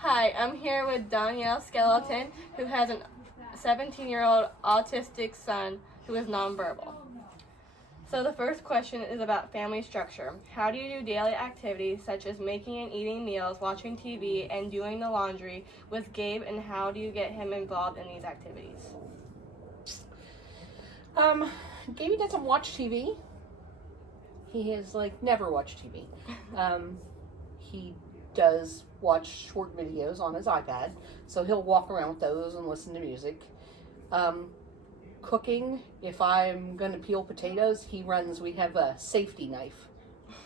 Hi, I'm here with Danielle Skeleton, who has a 17-year-old autistic son who is nonverbal. So the first question is about family structure. How do you do daily activities such as making and eating meals, watching TV, and doing the laundry with Gabe, and how do you get him involved in these activities? Gaby doesn't watch TV. He has never watched TV. He does watch short videos on his iPad, so he'll walk around with those and listen to music. Cooking, if I'm going to peel potatoes, we have a safety knife.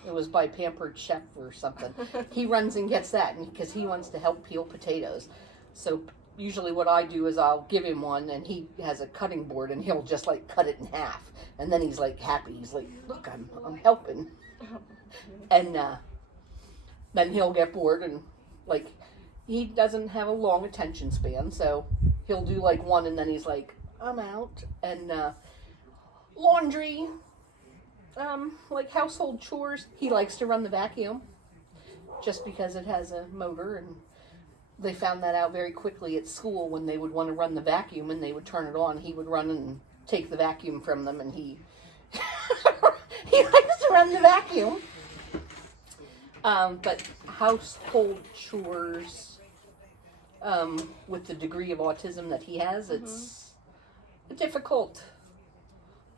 It was by Pampered Chef or something. He runs and gets that because he wants to help peel potatoes. So usually what I do is I'll give him one, and he has a cutting board, and he'll just cut it in half. And then he's happy. He's look, I'm helping. And then he'll get bored, and he doesn't have a long attention span, so he'll do one, and then he's I'm out. And laundry, household chores. He likes to run the vacuum just because it has a motor, and they found that out very quickly at school. When they would want to run the vacuum and they would turn it on, he would run and take the vacuum from them, and he likes to run the vacuum. But household chores, with the degree of autism that he has, it's difficult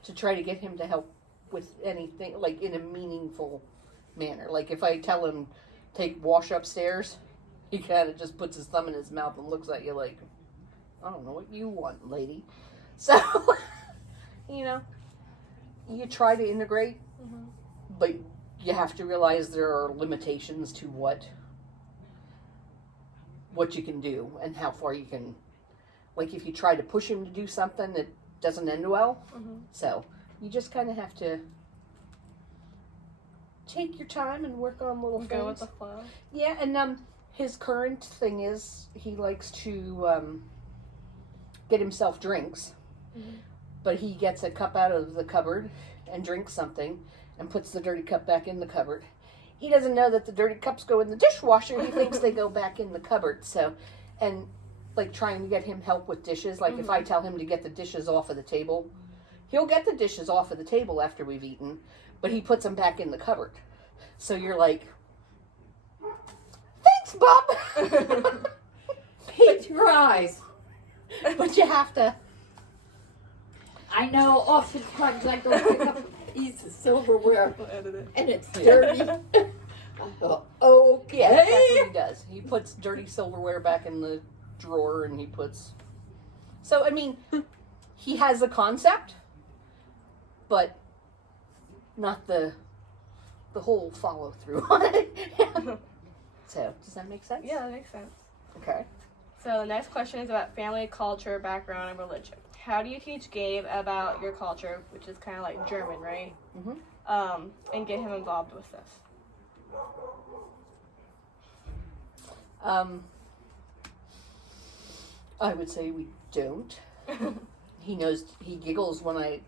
to try to get him to help with anything in a meaningful manner. If I tell him wash upstairs, he kind of just puts his thumb in his mouth and looks at you I don't know what you want, lady. So you try to integrate, but you have to realize there are limitations to what you can do and how far you can. If you try to push him to do something, it doesn't end well. So you just kind of have to take your time and work on little things. Go with the flow. Yeah, and his current thing is he likes to get himself drinks, but he gets a cup out of the cupboard and drinks something and puts the dirty cup back in the cupboard. He doesn't know that the dirty cups go in the dishwasher. He thinks they go back in the cupboard. So, and trying to get him help with dishes. If I tell him to get the dishes off of the table, he'll get the dishes off of the table after we've eaten, but he puts them back in the cupboard. So you're thanks, Bob. He tries. But you have to. I know oftentimes I go pick up a piece of silverware We'll edit it. and it's dirty. I thought, okay. Yeah, that's what he does. He puts dirty silverware back in the drawer, and he puts. So he has a concept, but not the whole follow through on it. So does that make sense? Yeah, that makes sense. Okay. So the next question is about family, culture, background, and religion. How do you teach Gabe about your culture, which is kind of like German, right? And get him involved with this? I would say we don't. He giggles when I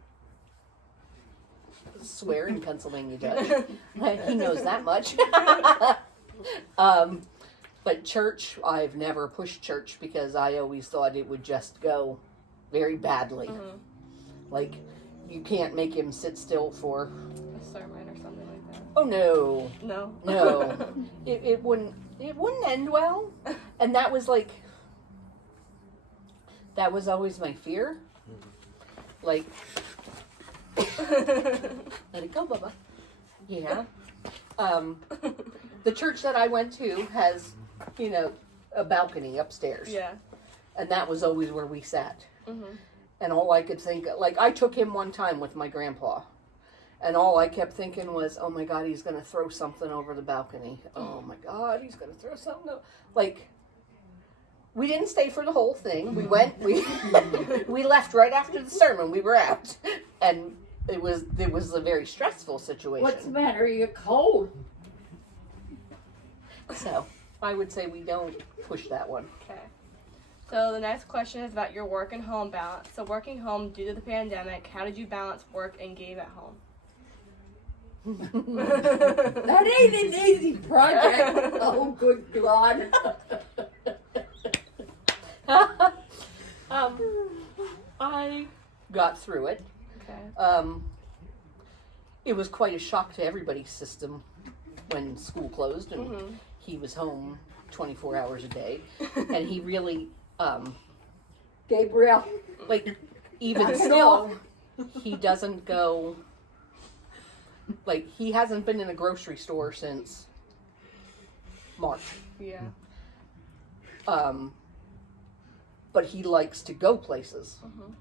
swear in Pennsylvania Dutch. He knows that much. But church, I've never pushed church because I always thought it would just go very badly. You can't make him sit still for A sermon or something like that. Oh no. No. It wouldn't end well. And that was always my fear. Let it go, Bubba. Yeah. The church that I went to has, a balcony upstairs. Yeah. And that was always where we sat. And all I could think, I took him one time with my grandpa. And all I kept thinking was, oh my God, he's going to throw something over the balcony. Oh my God, he's going to throw something over. We didn't stay for the whole thing. We went, we left right after the sermon. We were out. And it was a very stressful situation. What's the matter? Are you cold? So, I would say we don't push that one. Okay. So the next question is about your work and home balance. So working home due to the pandemic, how did you balance work and Gabe at home? That ain't an easy project. Oh, good God. I got through it. Okay. It was quite a shock to everybody's system when school closed and Mhm. he was home 24 hours a day. And he really, Gabriel. like, even Knock it still, off. he doesn't go, like, he hasn't been in a grocery store since March. Yeah. But he likes to go places. Mhm.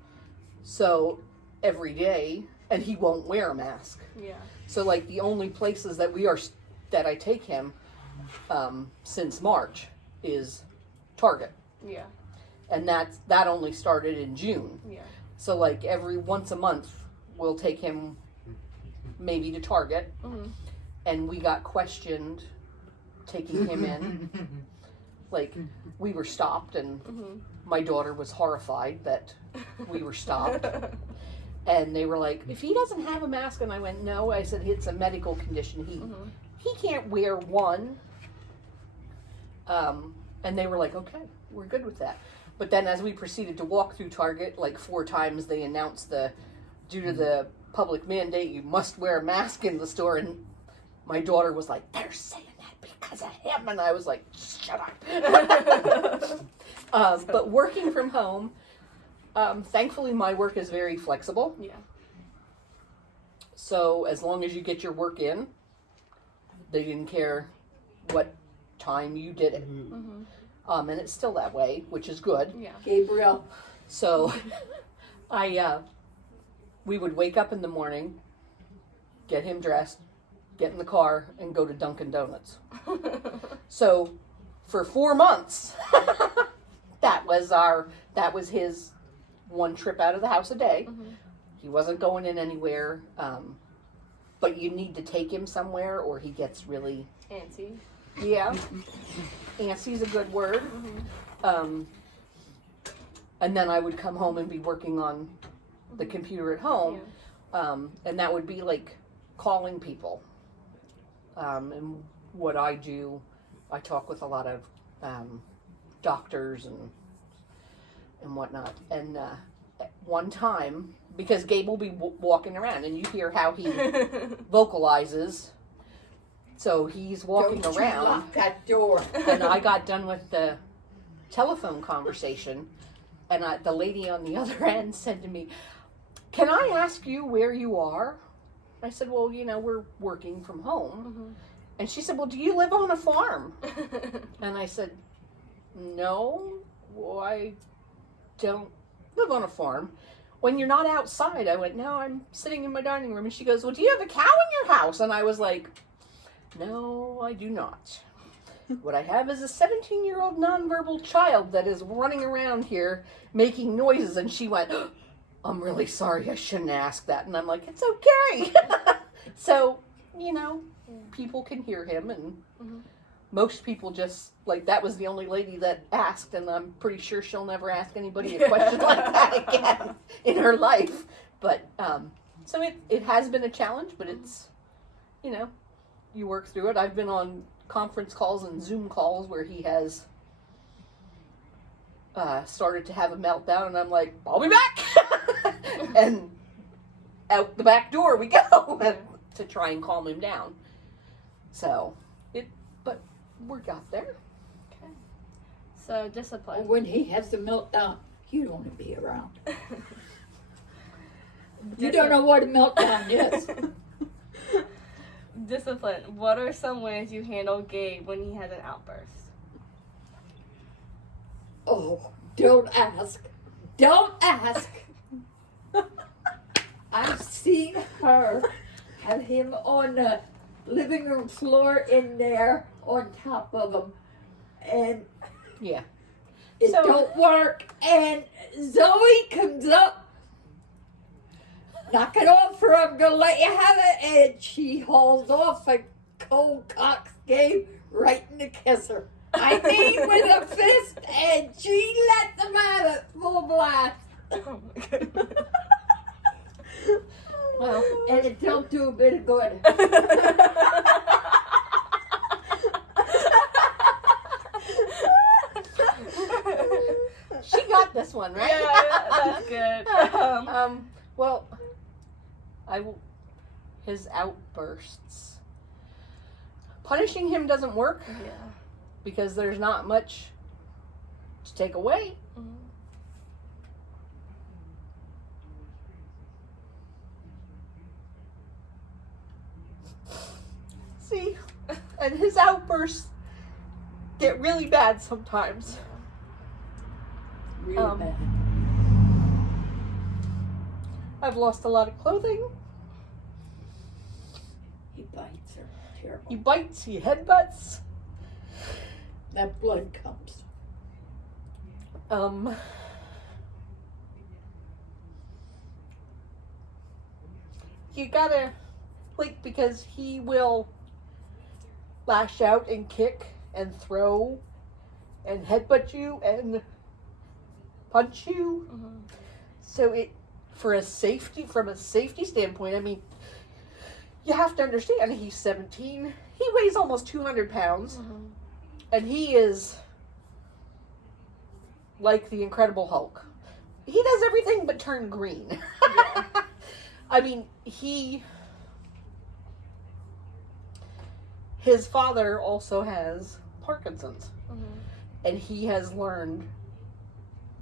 So every day, and he won't wear a mask. Yeah. So like the only places that I take him since March is Target, Yeah. and that only started in June. Yeah. So like every once a month, we'll take him maybe to Target, Mhm. and we got questioned taking him in. Like we were stopped, and Mhm. my daughter was horrified that we were stopped. And they were like, if he doesn't have a mask, and I went, no. I said, it's a medical condition. Mhm. He can't wear one. And they were like, okay, we're good with that. But then as we proceeded to walk through Target, like 4 times they announced due to the public mandate, you must wear a mask in the store. And my daughter was like, they're saying that because of him. And I was like, shut up. But working from home, thankfully my work is very flexible. Yeah. So as long as you get your work in, they didn't care what time you did it. Mhm. And it's still that way, which is good. Yeah. Gabriel. So we would wake up in the morning, get him dressed, get in the car, and go to Dunkin' Donuts. So for 4 months, that was his one trip out of the house a day. Mhm. He wasn't going in anywhere. But you need to take him somewhere or he gets really, Auntie. yeah, antsy's a good word. Mhm. And then I would come home and be working on the computer at home. And that would be like calling people. And what I do, I talk with a lot of doctors and whatnot. And at one time, because Gabe will be walking around and you hear how he vocalizes. So he's walking Don't you around. lock that door. And I got done with the telephone conversation, and the lady on the other end said to me, can I ask you where you are? I said, well, we're working from home. Mhm. And she said, well, do you live on a farm? And I said, no, I don't live on a farm. When you're not outside, I went, no, I'm sitting in my dining room. And she goes, well, do you have a cow in your house? And I was like, no, I do not. What I have is a 17-year-old nonverbal child that is running around here making noises. And she went, oh, I'm really sorry, I shouldn't ask that. And I'm like, it's okay. So, people can hear him, and Mhm. most people just, like, that was the only lady that asked, and I'm pretty sure she'll never ask anybody a question like that again in her life. But, so it has been a challenge, but it's, you work through it. I've been on conference calls and Zoom calls where he has started to have a meltdown, and I'm like, I'll be back! And out the back door we go to try and calm him down. So, but we got there. So discipline. When he has the meltdown, you don't want to be around. You don't know what a meltdown is. Discipline. What are some ways you handle Gabe when he has an outburst? Oh, don't ask. Don't ask. I've seen her have him on the living room floor in there on top of him. And Yeah. it So- don't work. And Zoe comes up, knock it off her, I'm gonna let you have it. And she hauls off and cold cocks Gabe right in the kisser. I mean with a fist, and she let them have it full blast. Oh my goodness. Well, And it don't do a bit of good. this one, right? Yeah, that's good. Well, his outbursts. Punishing him doesn't work Yeah. because there's not much to take away. Mhm. See, and his outbursts get really bad sometimes. Real bad. I've lost a lot of clothing. He bites her. Terrible. He bites, he headbutts. That blood comes. You gotta, like, because he will lash out and kick and throw and headbutt you and punch you. Mhm. So from a safety standpoint, I mean, you have to understand he's 17. He weighs almost 200 pounds. Mhm. And he is like the Incredible Hulk. He does everything but turn green. Yeah. I mean, his father also has Parkinson's. Mhm. And he has learned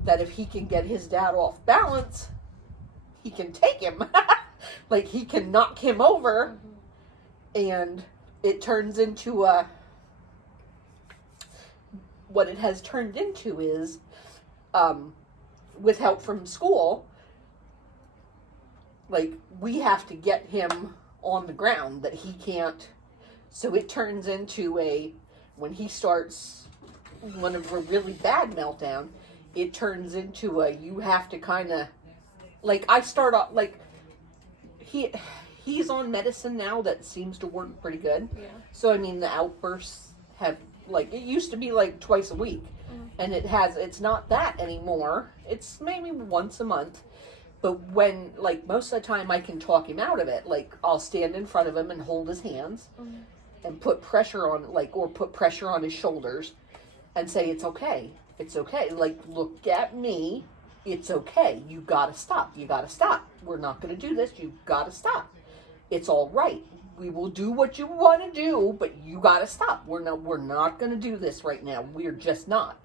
that if he can get his dad off balance, he can take him. Like, he can knock him over. Mhm. And it turns into what it has turned into is, with help from school, like, we have to get him on the ground, that he can't. So it turns into when he starts one of a really bad meltdown, it turns into you have to kind of, like, I start off, like, he's on medicine now that seems to work pretty good. Yeah. So, I mean, the outbursts have, like, it used to be like twice a week. And it's not that anymore. It's maybe once a month. But when, like, most of the time I can talk him out of it. Like, I'll stand in front of him and hold his hands and put pressure on, like, or put pressure on his shoulders and say, it's okay. It's okay. Like, look at me. It's okay. You gotta stop. You gotta stop. We're not gonna do this. You gotta stop. It's all right. We will do what you want to do, but you gotta stop. We're not gonna do this right now. We're just not.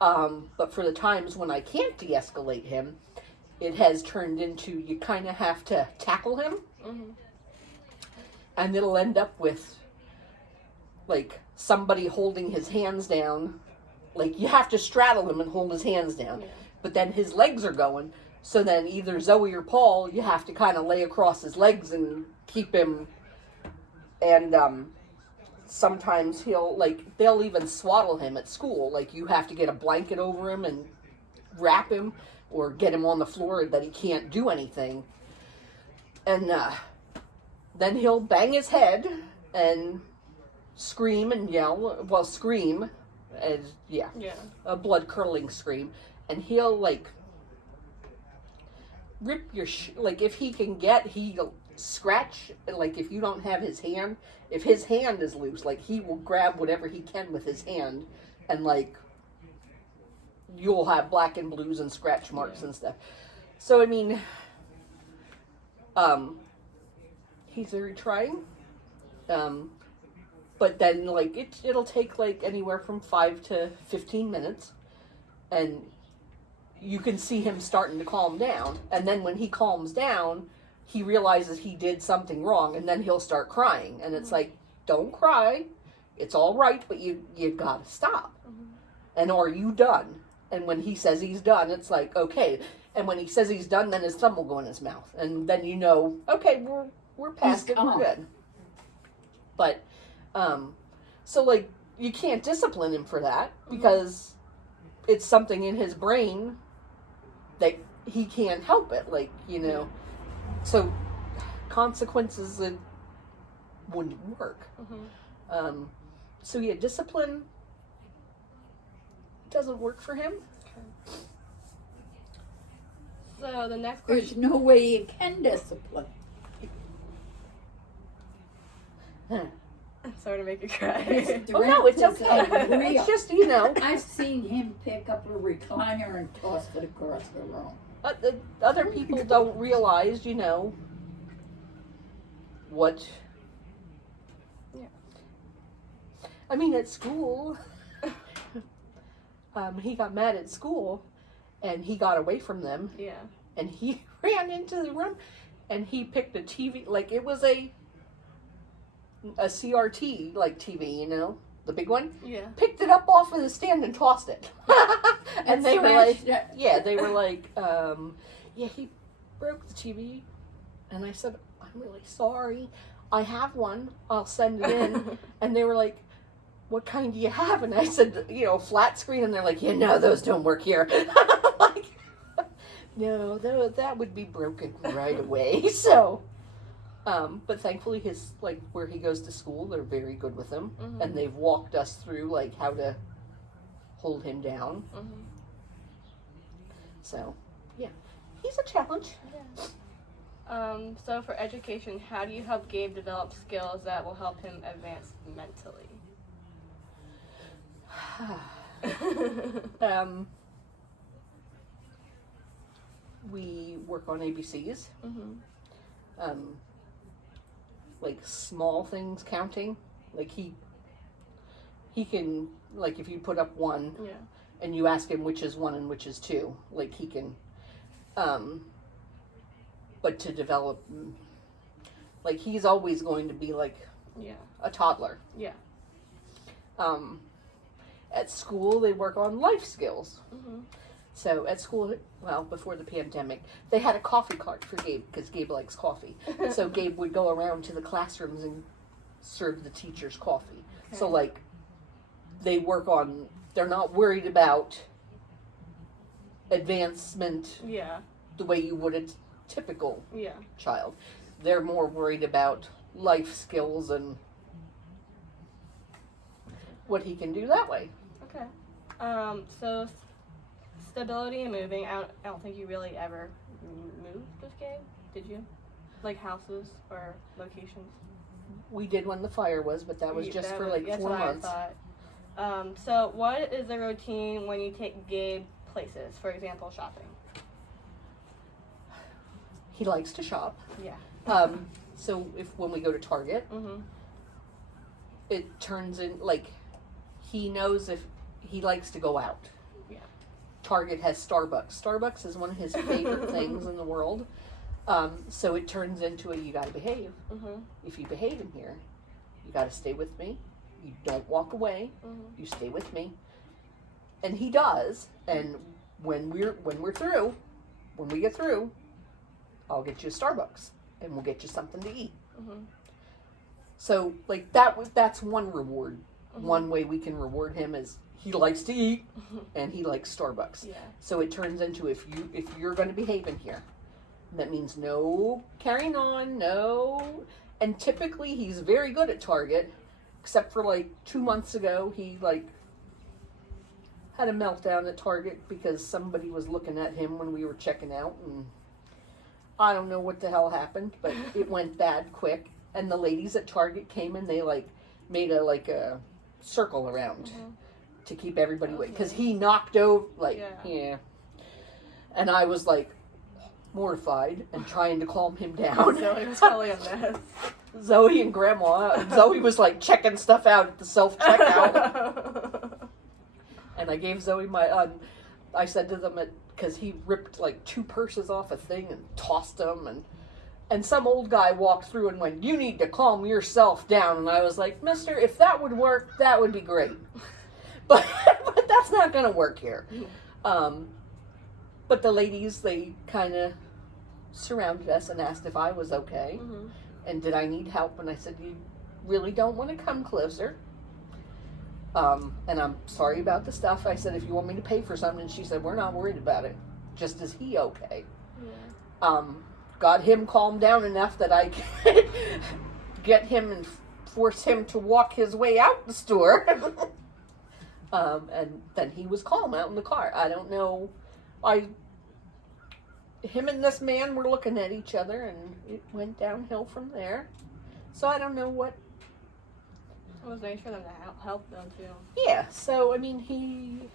But for the times when I can't de-escalate him, it has turned into you kind of have to tackle him, Mhm. and it'll end up with, like, somebody holding his hands down. Like, you have to straddle him and hold his hands down. Yeah. But then his legs are going, so then either Zoe or Paul, you have to kind of lay across his legs and keep him. And sometimes they'll even swaddle him at school. Like, you have to get a blanket over him and wrap him, or get him on the floor that he can't do anything. And then he'll bang his head and scream and yell. Well, scream, as Yeah. a blood-curdling scream. And he'll, like, rip your like, if he can he'll scratch. Like, if you don't have his hand, if his hand is loose, like, he will grab whatever he can with his hand, and, like, you'll have black and blues and scratch marks and stuff. So, I mean, he's very trying. But then, like, it'll take, like, anywhere from 5 to 15 minutes, and you can see him starting to calm down. And then when he calms down, he realizes he did something wrong, and then he'll start crying. And it's like, don't cry. It's all right, but you gotta stop. And are you done? And when he says he's done, it's like, okay. And when he says he's done, then his thumb will go in his mouth. And then you know, okay, we're past it, we're good. But, so, like, you can't discipline him for that, because it's something in his brain that he can't help it, like, you know. So, consequences, it wouldn't work. So, yeah, discipline doesn't work for him. So the next There's question. no way you can discipline. Sorry to make you cry. His Oh no, it's strength is okay. unreal. It's just, you know, I've seen him pick up a recliner and toss it across the room. other people don't realize, you know, what. Yeah. I mean, at school, he got mad at school, and he got away from them, Yeah. and he ran into the room, and he picked a TV, like it was a CRT, like TV, you know, the big one. Yeah. Picked it up off of the stand and tossed it. And they were like, Smashed it. yeah, they were like, yeah, he broke the TV. And I said, I'm really sorry. I have one. I'll send it in. And they were like, what kind do you have? And I said, you know, flat screen. And they're like, yeah, no, those don't work here. I'm like, no, that would be broken right away. So, but thankfully his, like, where he goes to school, they're very good with him. Mhm. And they've walked us through, like, how to hold him down. Mhm. So, yeah, he's a challenge. So for education, how do you help Gabe develop skills that will help him advance mentally? We work on ABCs, Mhm. like small things counting. Like he can, like if you put up 1 Yeah. and you ask him which is 1 and which is 2, like he can, but to develop, like he's always going to be like Yeah. a toddler. Yeah. At school, they work on life skills. Mhm. So at school, well, before the pandemic, they had a coffee cart for Gabe because Gabe likes coffee. So Gabe would go around to the classrooms and serve the teachers coffee. So Okay. like, they work on, they're not worried about advancement Yeah. the way you would a typical Yeah. child. They're more worried about life skills and what he can do that way. Okay. So stability and moving. I don't think you really ever moved with Gabe, did you? Like houses or locations. We did when the fire was, but that was just for like that's 4 what months. I thought. So what is the routine when you take Gabe places? For example, shopping. He likes to shop. Yeah. So when we go to Target, Mhm. it turns in like he knows if he likes to go out. Yeah. Target has Starbucks. Starbucks is one of his favorite things in the world. So it turns into you got to behave. Mhm. If you behave in here, you got to stay with me. You don't walk away. Mhm. You stay with me. And he does. And when we get through, I'll get you a Starbucks and we'll get you something to eat. Mhm. So like that's one reward. Mhm. One way we can reward him is he likes to eat and he likes Starbucks. Yeah. So it turns into if you're going to behave in here, that means no carrying on, no. And typically he's very good at Target, except for like 2 months ago he like had a meltdown at Target because somebody was looking at him when we were checking out, and I don't know what the hell happened, but it went bad quick. And the ladies at Target came and they like made a circle around Mhm. to keep everybody away Okay. because he knocked over Yeah. yeah. And I was like mortified and trying to calm him down. Zoe was probably a mess. Zoe and Grandma. Zoe was like checking stuff out at the self checkout, and I gave Zoe my. I said to them because he ripped like 2 purses off a thing and tossed them, and some old guy walked through and went, "You need to calm yourself down." And I was like, "Mister, if that would work, that would be great." But that's not going to work here. But the ladies, they kind of surrounded us and asked if I was okay Mhm. and did I need help. And I said, "You really don't want to come closer. And I'm sorry about the stuff." I said, "If you want me to pay for something," and she said, "We're not worried about it. Just is he okay?" Yeah. Got him calmed down enough that I could get him and force him to walk his way out the store. And then he was calm out in the car. I don't know. Him and this man were looking at each other and it went downhill from there. So I don't know what It was nice for them to help them too. Yeah, so I mean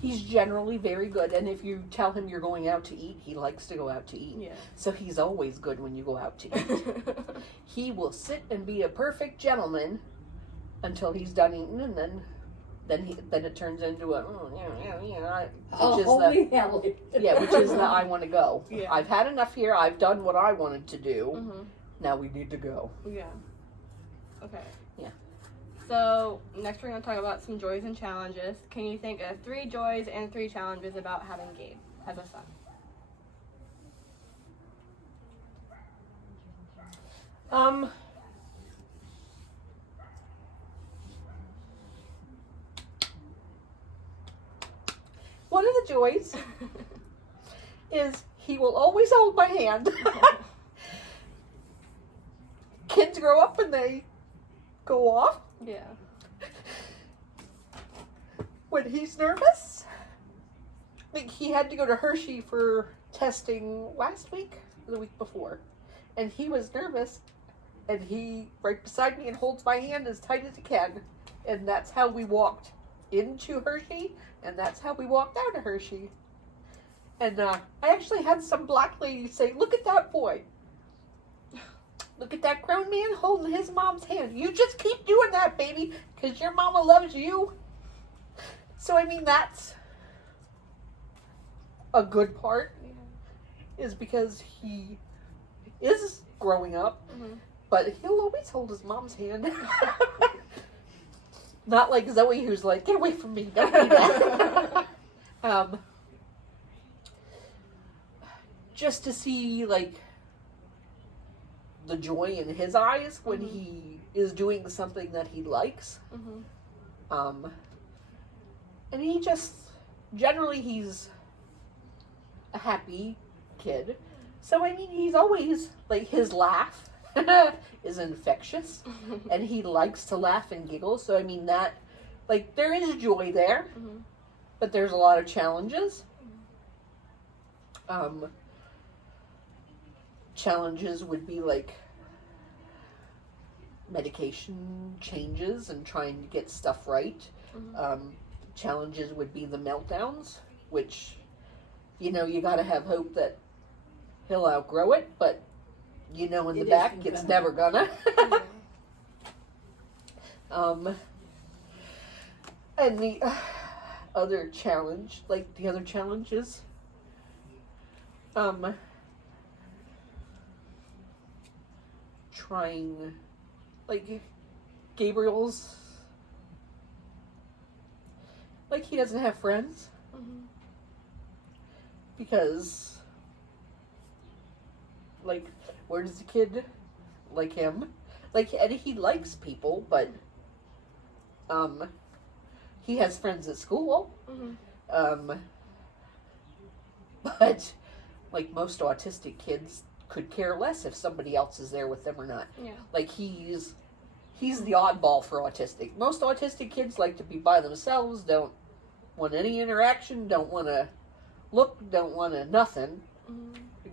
he's generally very good, and if you tell him you're going out to eat, he likes to go out to eat. Yeah. So he's always good when you go out to eat. He will sit and be a perfect gentleman until he's done eating, and then it turns into a which is the I want to go. Yeah. I've had enough here. I've done what I wanted to do. Mhm. Now we need to go. Yeah. Okay. Yeah. So next we're gonna talk about some joys and challenges. Can you think of 3 joys and 3 challenges about having Gabe as a son? One of the joys is he will always hold my hand. Kids grow up and they go off. Yeah. When he's nervous, like he had to go to Hershey for testing last week or the week before, and he was nervous, and he right beside me and holds my hand as tight as he can, and that's how we walked into Hershey, and that's how we walked out of Hershey. And I actually had some black lady say, "Look at that boy. Look at that grown man holding his mom's hand. You just keep doing that, baby, because your mama loves you." So, I mean, that's a good part, is because he is growing up, but he'll always hold his mom's hand. Not like Zoe, who's like, "Get away from me, don't do that." Just to see, like, the joy in his eyes when he is doing something that he likes. And he just, generally he's a happy kid. So, I mean, he's always, like, his laugh is infectious. And he likes to laugh and giggle. So, I mean, that, like, there is joy there. But there's a lot of challenges. Challenges would be, like, medication changes and trying to get stuff right. Challenges would be the meltdowns, which, you know, you gotta have hope that he'll outgrow it, but you know in the back it's never gonna. And the other challenge, like the other challenges, trying, like, Gabriel's, like, he doesn't have friends. Because, like, where does a kid like him? Like, and he likes people, but, he has friends at school. But, like, most autistic kids could care less if somebody else is there with them or not. Yeah. Like, he's the oddball for autistic. Most autistic kids like to be by themselves, don't want any interaction, don't want to look, don't want to nothing.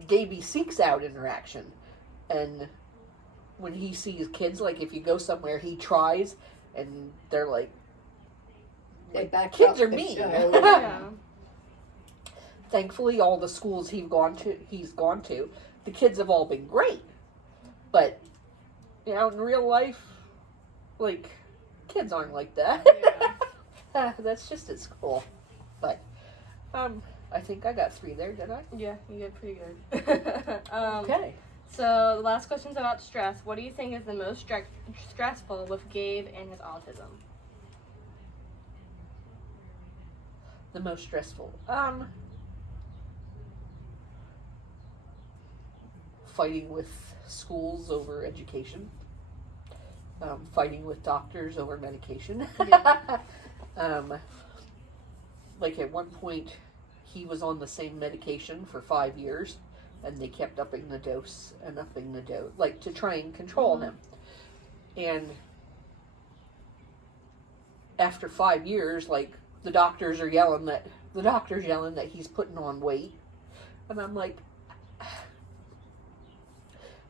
Gaby seeks out interaction. And when he sees kids, like, if you go somewhere, he tries, and they're like, kids are mean. Yeah. Thankfully, all the schools he's gone to, the kids have all been great. But, you know, in real life, like, kids aren't like that. That's just at school. But, I think I got 3 there, did I? Yeah, you did pretty good. Okay. So the last question's about stress. What do you think is the most stressful with Gabe and his autism? The most stressful. Fighting with schools over education. Fighting with doctors over medication. Like, at one point, he was on the same medication for 5 years, and they kept upping the dose and upping the dose, like, to try and control him. And after 5 years, like, the doctor's yelling that he's putting on weight. And I'm like,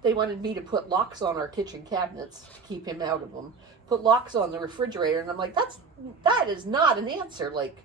they wanted me to put locks on our kitchen cabinets to keep him out of them. put locks on the refrigerator. And I'm like, that is not an answer. Like,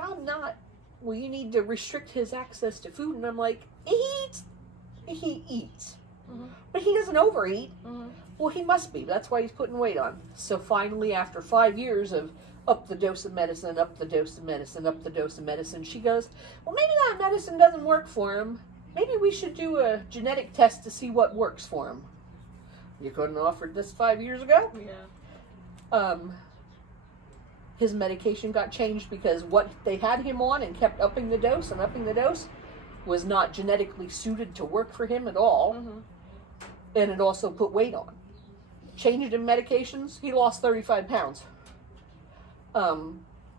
I'm not, well, you need to restrict his access to food. And I'm like, he eats. Mhm. But he doesn't overeat. Mhm. Well, he must be. That's why he's putting weight on. So finally, after 5 years of up the dose of medicine, up the dose of medicine, up the dose of medicine, she goes, well, maybe that medicine doesn't work for him. Maybe we should do a genetic test to see what works for him. You couldn't have offered this 5 years ago? Yeah. His medication got changed because what they had him on and kept upping the dose was not genetically suited to work for him at all. Mhm. And it also put weight on. Changed in medications, he lost 35 pounds.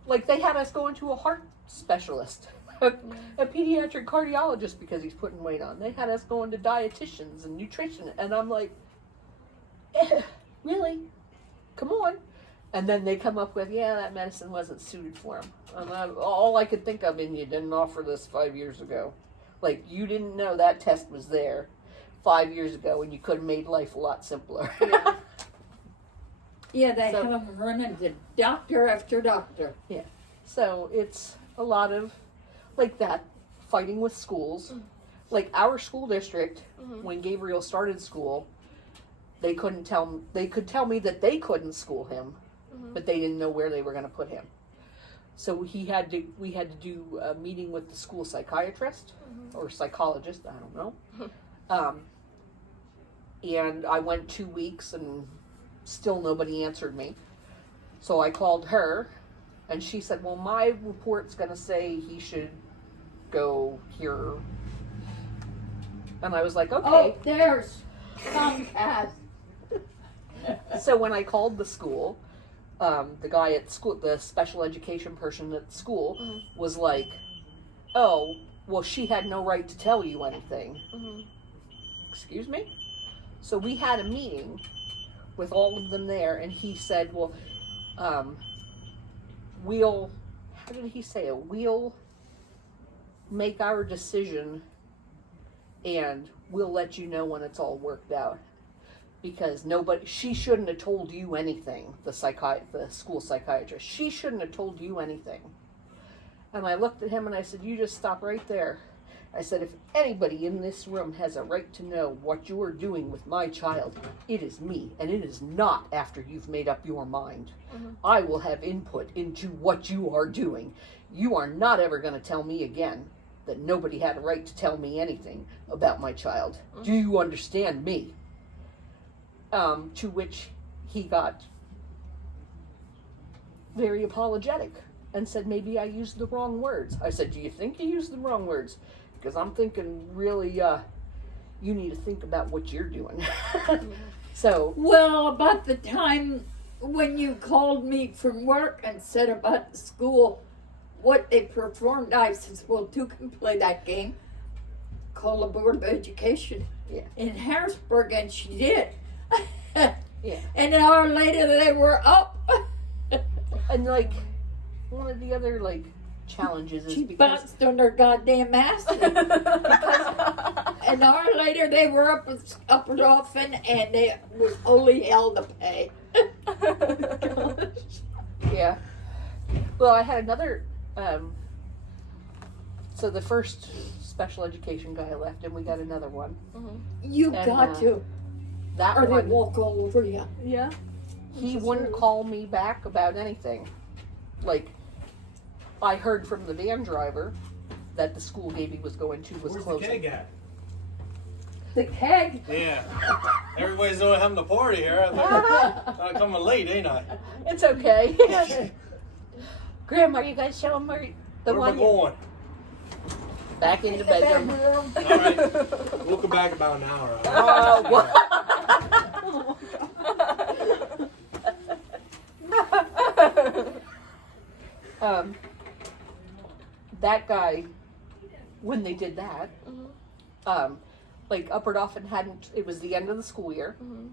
Like they had us going to a heart specialist, a pediatric cardiologist because he's putting weight on. They had us going to dietitians and nutrition, and I'm like, really? Come on. And then they come up with, yeah, that medicine wasn't suited for him. And all I could think of, and you didn't offer this 5 years ago. Like, you didn't know that test was there 5 years ago, and you could have made life a lot simpler. Yeah. Yeah, they So- have them running to doctor after doctor. So it's a lot of, like that, fighting with schools. Like our school district, Mhm. when Gabriel started school, they could tell me that they couldn't school him, Mhm. but they didn't know where they were going to put him. So we had to do a meeting with the school psychiatrist or psychologist, I don't know. And I went 2 weeks and still nobody answered me. So I called her and she said, well, my report's going to say he should go here. And I was like, okay. Oh, there's Comcast. So when I called the school, the guy at school, the special education person at school, was like, oh, well, she had no right to tell you anything. Mhm. Excuse me? So we had a meeting with all of them there, and he said, well, we'll, how did he say it? We'll make our decision and we'll let you know when it's all worked out. Because she shouldn't have told you anything, the school psychiatrist. She shouldn't have told you anything. And I looked at him and I said, you just stop right there. I said, if anybody in this room has a right to know what you are doing with my child, it is me, and it is not after you've made up your mind. Mhm. I will have input into what you are doing. You are not ever going to tell me again that nobody had a right to tell me anything about my child. Do you understand me? To which he got very apologetic and said, maybe I used the wrong words. I said, do you think you used the wrong words? Because I'm thinking really, you need to think about what you're doing. So, Well, about the time when you called me from work and said about the school, what they performed, I said, well, two can play that game. Call the Board of Education Yeah. in Harrisburg, and she did. Yeah. And an hour later, they were up. and like, one of the other, like, challenges is She because bounced on her goddamn ass. An hour later, they were up and off, and they was only hell to pay. yeah. Well, I had another, so the first special education guy left and we got another one. Mhm. You And, got to, That or they one, walk all over you. Yeah. he wouldn't call me back about anything. Like, I heard from the van driver that the school Gaby was going to was Where's closing. the keg at? The keg. Yeah. Everybody's doing having a party here. I'm coming late, ain't I? It's okay. Grandma, you guys show him where the Where one we going? back into bedroom. All right. We'll come back about an hour. Oh, what? That guy, when they did that, like Upward often hadn't, it was the end of the school year, Mhm.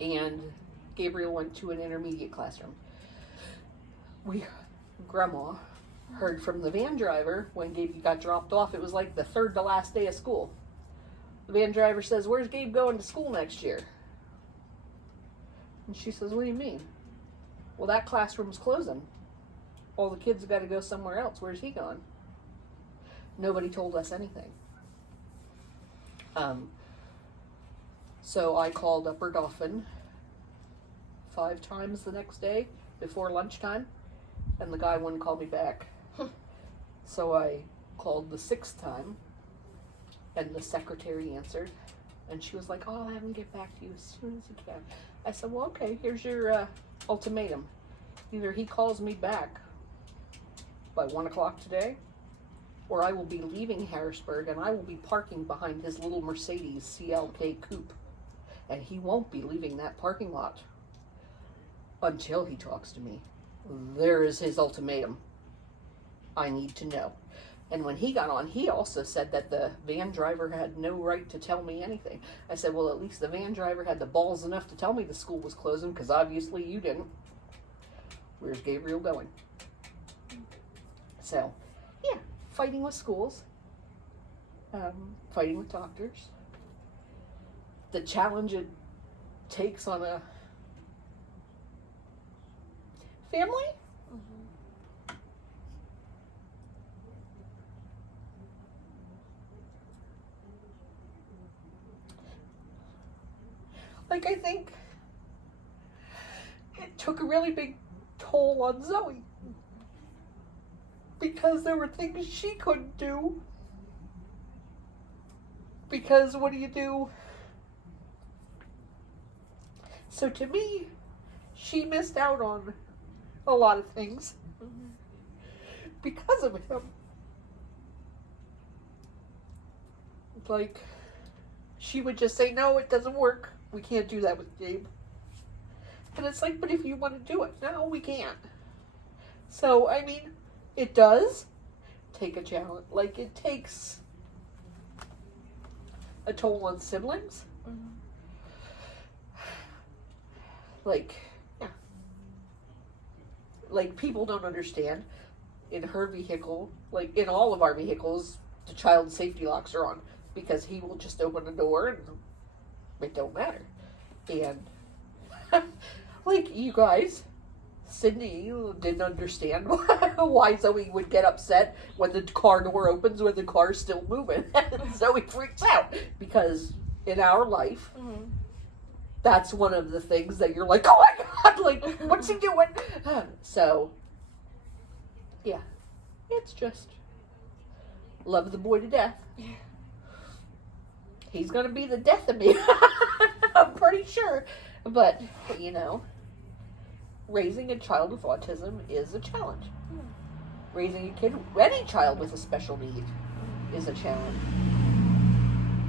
and Gabriel went to an intermediate classroom. Grandma heard from the van driver when Gabe got dropped off. It was like the third to last day of school. The van driver says, where's Gabe going to school next year? And she says, what do you mean? Well, that classroom's closing. All the kids got to go somewhere else. Where's he going? Nobody told us anything. So I called Upper Dauphin 5 times the next day before lunchtime, and the guy wouldn't call me back. So I called the 6th time, and the secretary answered, and she was like, oh, I'll have him get back to you as soon as he can. I said, well, okay, here's your ultimatum. Either he calls me back by 1 o'clock today, or I will be leaving Harrisburg and I will be parking behind his little Mercedes CLK coupe. And he won't be leaving that parking lot until he talks to me. There is his ultimatum. I need to know. And when he got on, he also said that the van driver had no right to tell me anything. I said, well, at least the van driver had the balls enough to tell me the school was closing, because obviously you didn't. Where's Gabriel going? So, yeah, fighting with schools, fighting with doctors, the challenge it takes on a family. Like, I think it took a really big toll on Zoe, because there were things she couldn't do. Because what do you do? So to me, she missed out on a lot of things because of him. Like, she would just say, no, it doesn't work. We can't do that with Gabe. And it's like, but if you want to do it, no, we can't. So, I mean, it does take a challenge. Like, it takes a toll on siblings. Like, yeah. Like, people don't understand. In her vehicle, like in all of our vehicles, the child safety locks are on, because he will just open the door and it don't matter. And like, you guys, Sydney didn't understand why Zoe would get upset when the car door opens when the car's still moving. Zoe freaks out, because in our life, that's one of the things that you're like, oh my God, like, what's he doing? So, yeah, it's just love the boy to death. He's gonna be the death of me. I'm pretty sure. But, you know, raising a child with autism is a challenge. Raising a kid, any child with a special need, is a challenge.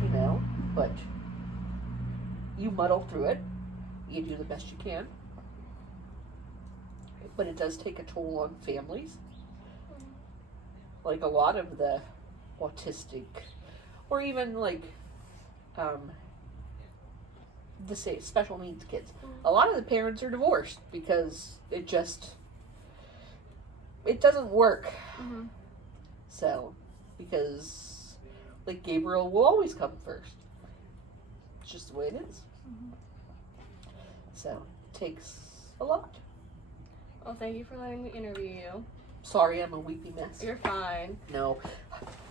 You know, but you muddle through it. You do the best you can. But it does take a toll on families. Like, a lot of the autistic, or even like the special needs kids, a lot of the parents are divorced because it doesn't work. So, because like Gabriel will always come first. It's just the way it is. So, it takes a lot. Well, thank you for letting me interview you. Sorry, I'm a weepy mess. You're fine. No.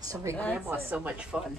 Sorry, That's Grandma's it. so much fun.